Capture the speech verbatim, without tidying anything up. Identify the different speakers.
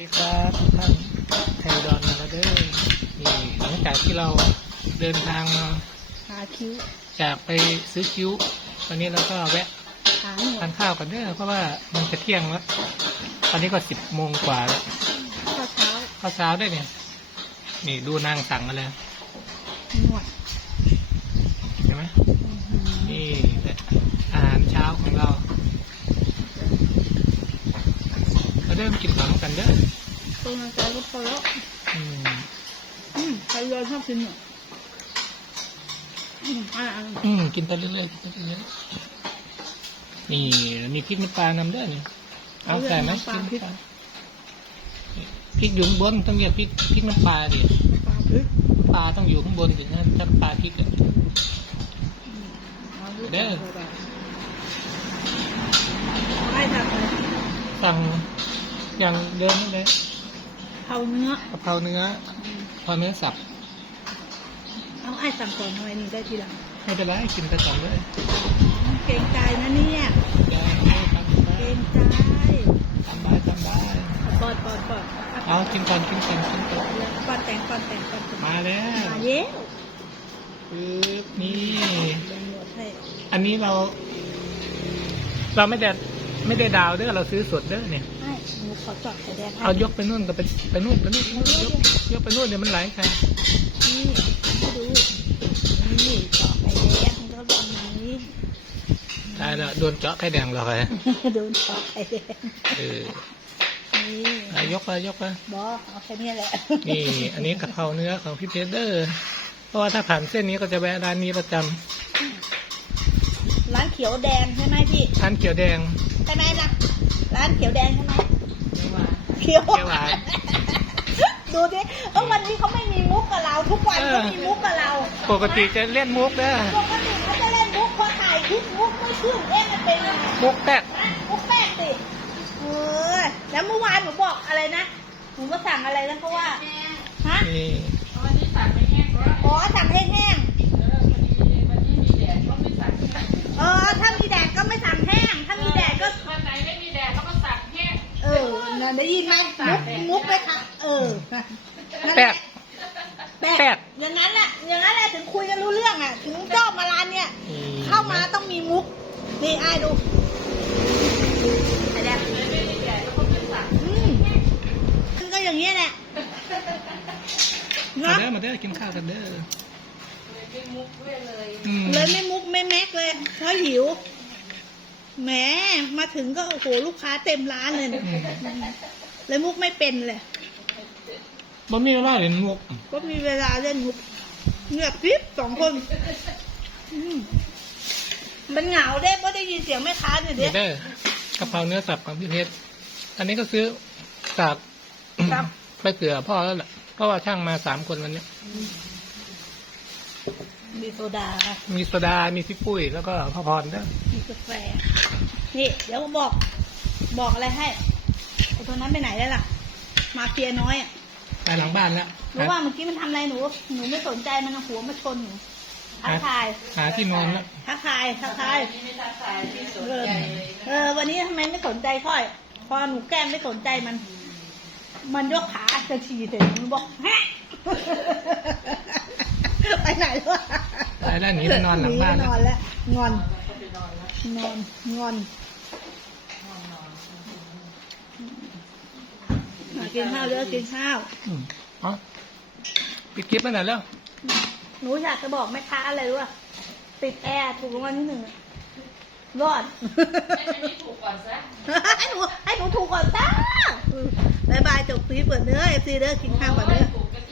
Speaker 1: สวัสดีครับทุกท่านไทยดอนมาแล้วเด้อนี่หลังจากที่เราเดินทางมา
Speaker 2: หาคิ้ว
Speaker 1: จากไปซื้อคิ้วตอนนี้เราก็แวะ
Speaker 2: หาหนว
Speaker 1: ทา
Speaker 2: ด
Speaker 1: นข้าวกันเด้อเพราะว่ามันจะเที่ยงแล้วตอนนี้ก็สิบโมงกว่าแล้ว
Speaker 2: ข้าวเช้า
Speaker 1: ข้าวเช้าได้วยเนี่ยนี่ดูนางสั่งมาเลย
Speaker 2: หนวด
Speaker 1: ใช่ไหม
Speaker 2: อื้อหือ
Speaker 1: นี่แหละอาหารเช้าของเราเราเริ่มกินขนมกันเด้อ
Speaker 2: ตัวมันกายก็พอแล้ว
Speaker 1: อืม
Speaker 2: อืมใครเลยชอบกินหนวดอืมอ่าอ่า
Speaker 1: อืมกินไปเรื่อยๆกินไปเรื่อยๆนี่มีพริกน้ำปลานำเด้อนี่เอาใส่ไหมพริกน้ำปลาพริกอยู่ข้างบนต้องเรียกพริกพริกน้ำปลาดิ
Speaker 2: ปลาพริก
Speaker 1: ปลาต้องอยู่ข้างบนสินะถ้าปลาพริกอะ
Speaker 2: เอาลูก
Speaker 1: เด้อ
Speaker 2: ไอ้ทำเลย
Speaker 1: สั่งอย่างเดิมนี่เลย
Speaker 2: เผาเนื้อก
Speaker 1: ะเพราเนื้อ
Speaker 2: อืม
Speaker 1: พอเนื้อสับ
Speaker 2: เอาไอ้สั่งก่อนทำไมนี่ได้ทีหลัง
Speaker 1: ไม่เป็นไรกินไปก่อนเลย
Speaker 2: เกรงใจนะเนี่ย
Speaker 1: ได้ทำได้
Speaker 2: เกรงใจ
Speaker 1: ทำได้ทำได้
Speaker 2: ปอดปอดปอด
Speaker 1: เอากินก่อนกินก่อนกินก่อน
Speaker 2: ปอดแต่งปอดแต่งปอดแต่ง
Speaker 1: มาแล้ว
Speaker 2: มาเย้
Speaker 1: ปึ๊บนี่
Speaker 2: เดินหนวดให้
Speaker 1: อันนี้เรา เราไม่ได้ไม่ได้ดาวเด้อเราซื้อสดเด้อเนี่ย
Speaker 2: ไอ้หนูขอจอดไข่แดงให้
Speaker 1: เอายกไปนู่นกับไปไปนู่นไปนู่นยกยกไปนู่นเดี๋ยวมันไหลใคร
Speaker 2: นี่ให้ดูนี่เจาะไข่แดงก็แบบนี้
Speaker 1: ตายแล้วโดนเจาะไข่แดงหรอกไง
Speaker 2: โดนเจาะไข่แดง
Speaker 1: เออ
Speaker 2: นี่
Speaker 1: อ่ะยกไปยกไป
Speaker 2: บอเอาแค่นี้แหละ
Speaker 1: นี่ อันนี้กะเพราเนื้อของพี่เพชรเดอร์เพราะว่าถ้าผ่านเส้นนี้ก็จะแวะร้านนี้ประจำ
Speaker 2: ร้านเขียวแดงใช่ไหมพี่
Speaker 1: ร้านเขียวแดง
Speaker 2: ใช่ไหมล่ะร้านเขียวแดงใช่ไหมเขียว
Speaker 1: เขียวหวาน
Speaker 2: ดูดิเออวันนี้เขาไม่มีมุกกับเรา ทุกวันเขามีมุกกับเรา
Speaker 1: ปกติจะเล่นมุกเด้อ
Speaker 2: ปกติเขาจะเล่นมุกพอถ่ายคลิปมุกไม่ขึ้นเอ๊ะมันเป็นยังไง
Speaker 1: มุกแป๊ก
Speaker 2: มุกแป้งสิเออแล้วเมื่อวานหนูบอกอะไรนะหนูมาสั่งอะไรนะเพราะว่าฮะ
Speaker 1: นี่
Speaker 2: อ๋อสั่งแห้งๆเออถ้ามีแดดก็ไม่สั่งแห้ง ถ้ามีแดดก็
Speaker 3: วันไหนไม่มีแดดเขาก็สั่งแห้ง
Speaker 2: เออน่ะได้ยินไหมมุกมุกไหมคะเออนั่นห
Speaker 1: แป๊
Speaker 2: ละ
Speaker 1: ก
Speaker 2: แป๊ก
Speaker 1: แป๊ก
Speaker 2: อย่างนั้นแหละอย่างนั้นแหละถึงคุยกันรู้เรื่องอ่ะ ถึงชอบมาร้านเนี่ย
Speaker 1: อืม
Speaker 2: เข้ามาต้องมีมุก นี่ไอ้ดูไอ้แดง
Speaker 3: ไม่มีแดดเขาก็ไม่สั่ง
Speaker 2: อืมมันก็อย่างนี้ยแหละ
Speaker 1: มา
Speaker 2: เนาะ
Speaker 1: เด้อมาเด้อกินข้าวกันเด้อ
Speaker 3: เลยไม่มุกด้วยเลย
Speaker 1: อืม
Speaker 2: เลยไม่มุกไม่แม็กเลยเพราะหิวแหมมาถึงก็โอ้โหลูกค้าเต็มร้านเลยเนี่ย
Speaker 1: อืม
Speaker 2: เลยมุกไม่เป็นเลย
Speaker 1: บ่มีเวลาเล่นมุก
Speaker 2: ก็มีเวลาเล่นมุกเงียบกริบสองคนอืมมันเหงาเด้เพราะได้ยินเสียงแม่ค้าเนี่ยเด้
Speaker 1: นี่เด้อกะเพราเนื้อสับของพี่เพชรอันนี้ก็ซื้อจาก
Speaker 2: ครับ
Speaker 1: ไปเกลือพ่อแล้วแหละเพราะว่าช่างมาสามคนวันนี้
Speaker 2: มีโซดา
Speaker 1: มีโซดา มีพี่ปุ้ย แล้วก็พ่อพรเด้อ
Speaker 2: มีกาแฟนี่เดี๋ยวบอก บอกอะไรให้ไอ้ตัวนั้นไปไหนแล้วล่ะ มาเฟียน้อยอ่ะ
Speaker 1: ไปหลังบ้านแล้ว
Speaker 2: รู้ว่าเมื่อกี้มันทำอะไรหนู หนูไม่สนใจมันเอาหัวมาชนหนูทักทาย
Speaker 1: หาที่นอนแล้ว
Speaker 2: ทักทายทักทาย
Speaker 3: นี่ไม่ทักทายไม่สน
Speaker 2: เออ
Speaker 3: ใจเลย
Speaker 2: เออ วันนี้ทำไมไม่สนใจค่อย พอหนูแกล้งไม่สนใจมัน มันยกขาจะฉี่เสร็จหนูบอกแฮะ ไปไหนวะ
Speaker 1: ไปแล้วหนีไปนอนหลังบ้าน
Speaker 2: ห
Speaker 1: แล้ว
Speaker 2: นอนแล้ว งอน
Speaker 3: เขาไปนอนแล้ว
Speaker 2: งอน งอน
Speaker 3: นอนนอน
Speaker 2: มากินข้าวเยอะกินข้าว
Speaker 1: อืมเอ๋อปิดคลิปไปไหนแล้ว
Speaker 2: หนูอยากจะบอกแม่ค้าอะไรรู้ป่ะติดแอร์ถูกรางวัลที่หนึ่งอะรอด
Speaker 3: ให้มันนี่ถูกก่อนซะ
Speaker 2: ให้หนูให้หนูถูกก่อนจ้าบายบายจบคลิปเปิดเนื้อเอฟซีเด้อกินข้าวก่อนเด้อ
Speaker 3: ถูก